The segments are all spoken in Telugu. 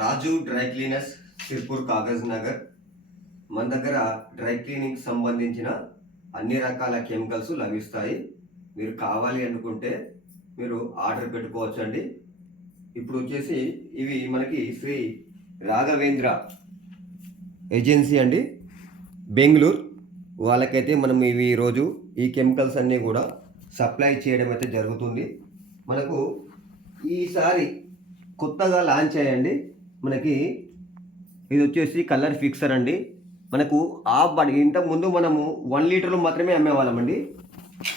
Raju dry cleaners Sirpur Kagaz Nagar. మన దగ్గర డ్రై క్లీనింగ్ సంబంధించిన అన్ని రకాల కెమికల్స్ లభిస్తాయి. మీరు కావాలి అనుకుంటే మీరు ఆర్డర్ పెట్టుకోవచ్చు అండి ఇప్పుడు వచ్చేసి ఇవి మనకి శ్రీ రాఘవేంద్ర ఏజెన్సీ అండి. బెంగళూరు. వాళ్ళకైతే మనం ఇవి ఈరోజు ఈ కెమికల్స్ అన్నీ కూడా సప్లై చేయడం అయితే జరుగుతుంది. మనకు ఈసారి కొత్తగా లాంచ్ అయ్యండి. మనకి ఇది వచ్చేసి కలర్ ఫిక్సర్ అండి. మనకు హాఫ్ బడి ఇంతకుముందు మనము వన్ లీటర్లో మాత్రమే అమ్మేవాళ్ళమండి.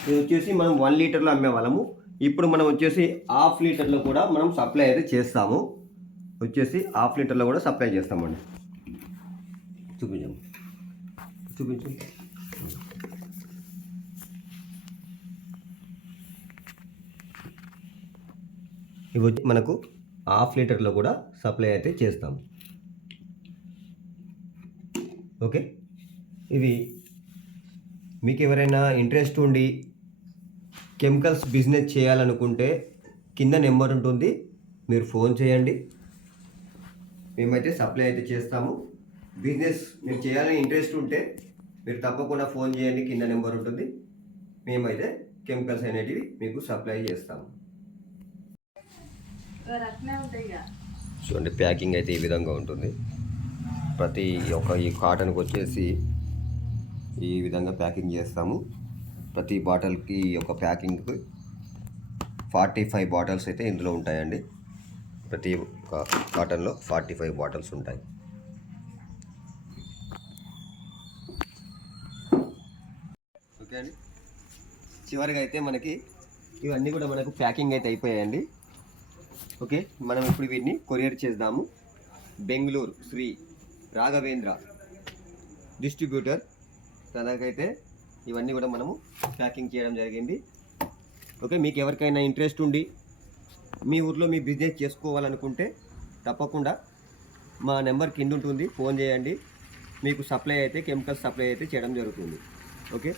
ఇది వచ్చేసి మనం వన్ లీటర్లో అమ్మేవాళ్ళము. ఇప్పుడు మనం వచ్చేసి హాఫ్ లీటర్లో కూడా మనం సప్లై అయితే చేస్తాము. వచ్చేసి హాఫ్ లీటర్లో కూడా సప్లై చేస్తామండి. చూపించాము చూపించు ఇవి మనకు హాఫ్ లీటర్లో కూడా సప్లై అయితే చేస్తాం. ఓకే? ఇవి మీకు ఎవరైనా ఇంట్రెస్ట్ ఉండి కెమికల్స్ బిజినెస్ చేయాలనుకుంటే కింద నెంబర్ ఉంటుంది. మీరు ఫోన్ చేయండి. మేమైతే సప్లై అయితే చేస్తాము. బిజినెస్ మీరు చేయాలని ఇంట్రెస్ట్ ఉంటే మీరు తప్పకుండా ఫోన్ చేయండి. కింద నెంబర్ ఉంటుంది. మేమైతే కెమికల్స్ అనేటివి మీకు సప్లై చేస్తాము. చూడండి ప్యాకింగ్ అయితే ఈ విధంగా ఉంటుంది. ప్రతి ఒక్క ఈ కాటన్కి వచ్చేసి ఈ విధంగా ప్యాకింగ్ చేస్తాము. ప్రతి బాటిల్కి ఒక ప్యాకింగ్కి ఫార్టీ ఫైవ్ బాటిల్స్ అయితే ఇందులో ఉంటాయండి. ప్రతి ఒక్క కాటన్లో ఫార్టీ ఫైవ్ బాటిల్స్ ఉంటాయి. ఓకే అండి. చివరిగా అయితే మనకి ఇవన్నీ కూడా మనకు ప్యాకింగ్ అయితే అయిపోయాయండి. ఓకే మనం ఇప్పుడు వీటిని కొరియర్ చేద్దాము. బెంగళూరు శ్రీ రాఘవేంద్ర డిస్ట్రిబ్యూటర్. తనకైతే ఇవన్నీ కూడా మనము ప్యాకింగ్ చేయడం జరిగింది. ఓకే మీకు ఎవరికైనా ఇంట్రెస్ట్ ఉండి మీ ఊర్లో మీ బిజినెస్ చేసుకోవాలనుకుంటే తప్పకుండా మా నెంబర్ కింద ఉంటుంది. ఫోన్ చేయండి. మీకు సప్లై అయితే కెమికల్స్ సప్లై అయితే చేయడం జరుగుతుంది. ఓకే